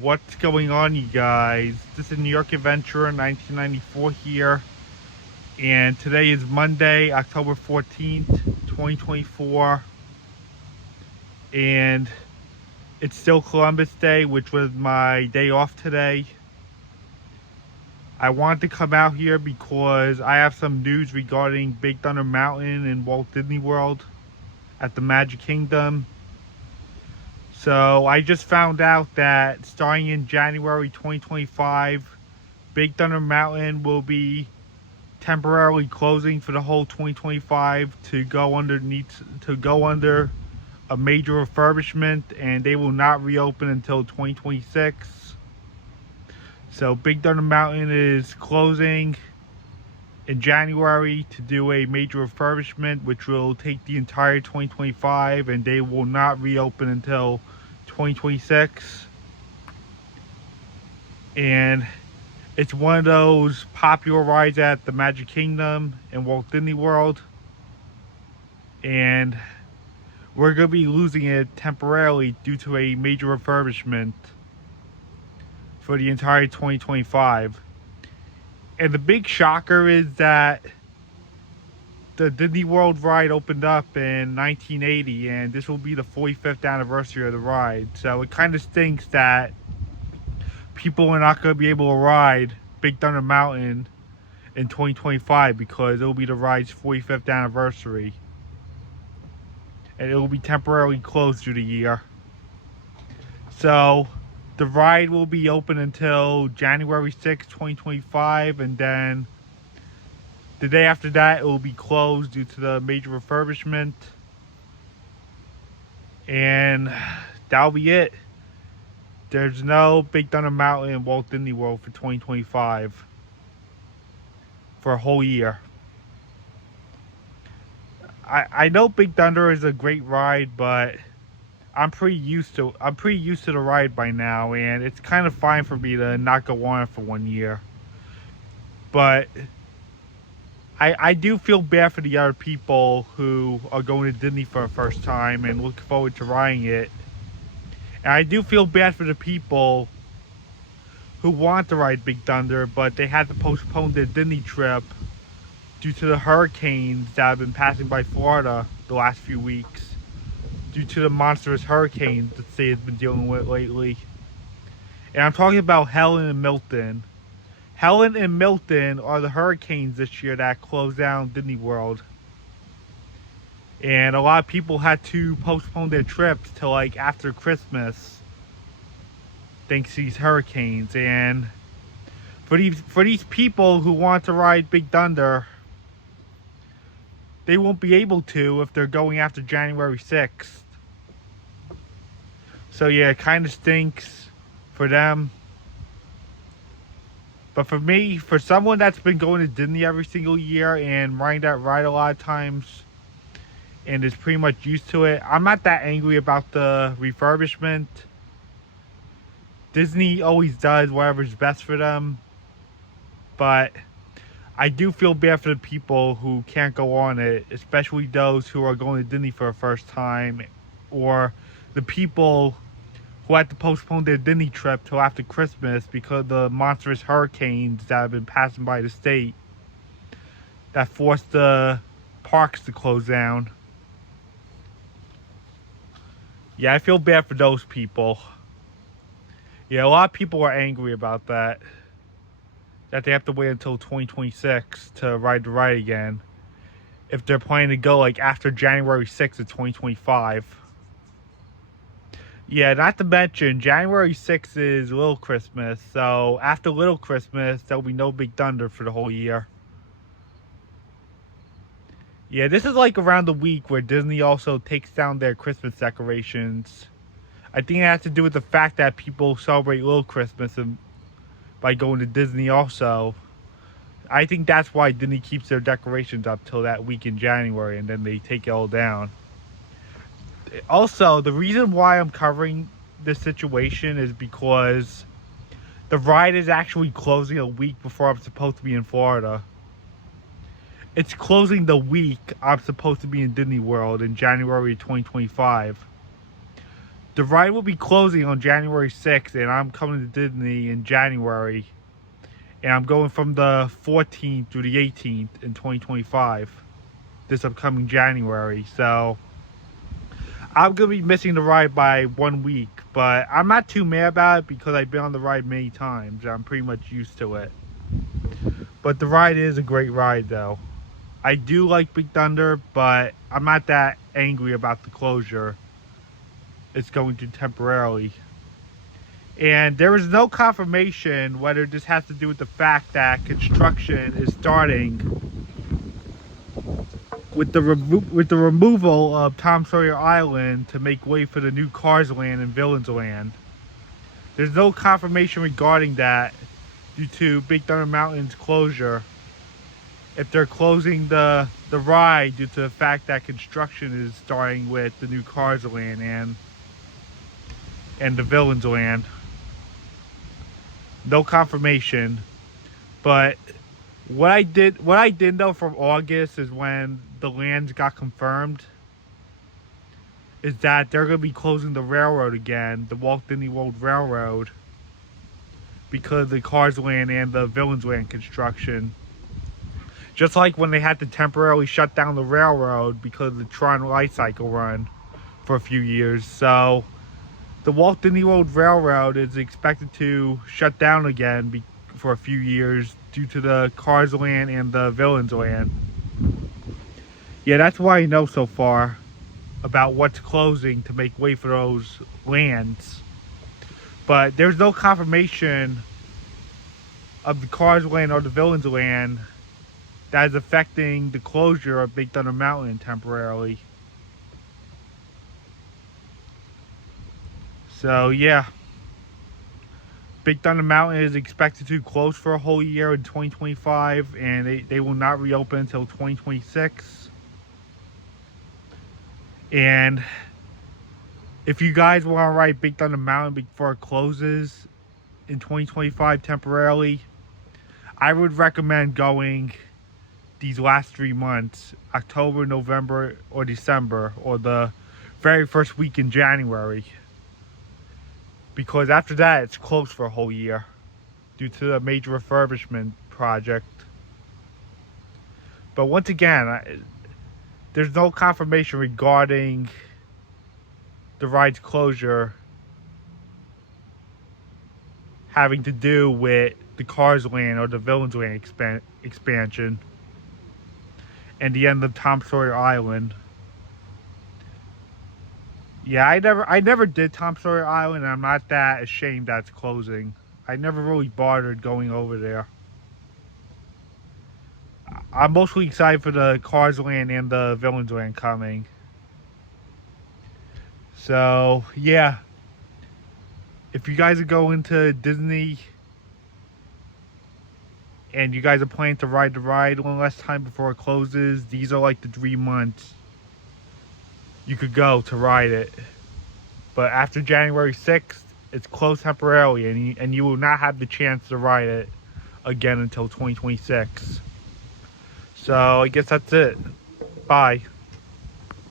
What's going on, you guys? This is New York Adventurer 1994 here, and today is Monday, October 14th, 2024, and it's still Columbus Day, which was my day off today. I wanted to come out here because I have some news regarding Big Thunder Mountain in Walt Disney World at the Magic Kingdom. So I just found out that starting in January 2025, Big Thunder Mountain will be temporarily closing for the whole 2025 to go under a major refurbishment, and they will not reopen until 2026. So Big Thunder Mountain is closing in January to do a major refurbishment, which will take the entire 2025, and they will not reopen until 2026. And it's one of those popular rides at the Magic Kingdom and Walt Disney World, and we're going to be losing it temporarily due to a major refurbishment for the entire 2025. And the big shocker is that the Disney World ride opened up in 1980, and this will be the 45th anniversary of the ride. So it kind of stinks that people are not going to be able to ride Big Thunder Mountain in 2025 because it will be the ride's 45th anniversary. And it will be temporarily closed through the year. So the ride will be open until January 6, 2025, and then the day after that it will be closed due to the major refurbishment. And that'll be it. There's no Big Thunder Mountain in Walt Disney World for 2025 for a whole year. I know Big Thunder is a great ride, but I'm pretty used to the ride by now, and it's kind of fine for me to not go on it for 1 year. But I do feel bad for the other people who are going to Disney for the first time and look forward to riding it. And I do feel bad for the people who want to ride Big Thunder, but they had to postpone their Disney trip due to the hurricanes that have been passing by Florida the last few weeks, due to the monstrous hurricanes that the state has been dealing with lately. And I'm talking about Helen and Milton. Helen and Milton are the hurricanes this year that closed down Disney World. And a lot of people had to postpone their trips till like after Christmas, thanks to these hurricanes. And for these people who want to ride Big Thunder, they won't be able to if they're going after January 6th. So yeah, it kind of stinks for them. But for me, for someone that's been going to Disney every single year and riding that ride a lot of times and is pretty much used to it, I'm not that angry about the refurbishment. Disney always does whatever's best for them. But I do feel bad for the people who can't go on it, especially those who are going to Disney for the first time, or the people who had to postpone their Disney trip till after Christmas because of the monstrous hurricanes that have been passing by the state that forced the parks to close down. Yeah, I feel bad for those people. Yeah, a lot of people are angry about that they have to wait until 2026 to ride the ride again if they're planning to go like after January 6th of 2025. Yeah, not to mention, January 6th is Little Christmas, so after Little Christmas, there'll be no Big Thunder for the whole year. Yeah, this is like around the week where Disney also takes down their Christmas decorations. I think it has to do with the fact that people celebrate Little Christmas by going to Disney also. I think that's why Disney keeps their decorations up till that week in January, and then they take it all down. Also, the reason why I'm covering this situation is because the ride is actually closing a week before I'm supposed to be in Florida. It's closing the week I'm supposed to be in Disney World in January 2025. The ride will be closing on January 6th, and I'm coming to Disney in January. And I'm going from the 14th through the 18th in 2025, this upcoming January. So I'm going to be missing the ride by 1 week, but I'm not too mad about it because I've been on the ride many times. I'm pretty much used to it. But the ride is a great ride though. I do like Big Thunder, but I'm not that angry about the closure it's going to temporarily. And there is no confirmation whether this has to do with the fact that construction is starting with the removal of Tom Sawyer Island to make way for the new Cars Land and Villains Land. There's no confirmation regarding that due to Big Thunder Mountain's closure. If they're closing the ride due to the fact that construction is starting with the new Cars Land and the Villains Land. No confirmation, but what I did know from August is when the lands got confirmed is that they're going to be closing the railroad again, the Walt Disney World Railroad, because of the Cars Land and the Villains Land construction. Just like when they had to temporarily shut down the railroad because of the Tron Light Cycle run for a few years. So the Walt Disney World Railroad is expected to shut down again for a few years due to the Cars Land and the Villains Land. Yeah, that's what I know so far about what's closing to make way for those lands. But there's no confirmation of the Cars Land or the Villains Land that is affecting the closure of Big Thunder Mountain temporarily. So yeah, Big Thunder Mountain is expected to close for a whole year in 2025, and they will not reopen until 2026. And if you guys want to ride Big Thunder Mountain before it closes in 2025 temporarily, I would recommend going these last 3 months, October, November, or December, or the very first week in January. Because after that, it's closed for a whole year due to the major refurbishment project. But once again, there's no confirmation regarding the ride's closure having to do with the Cars Land or the Villains Land expansion and the end of Tom Sawyer Island. Yeah, I never did Tom Sawyer Island, and I'm not that ashamed that it's closing. I never really bothered going over there. I'm mostly excited for the Cars Land and the Villains Land coming. So, yeah. If you guys are going to Disney and you guys are planning to ride the ride one last time before it closes, these are like the 3 months you could go to ride it. But after January 6th, it's closed temporarily, and you will not have the chance to ride it again until 2026. So I guess that's it. Bye.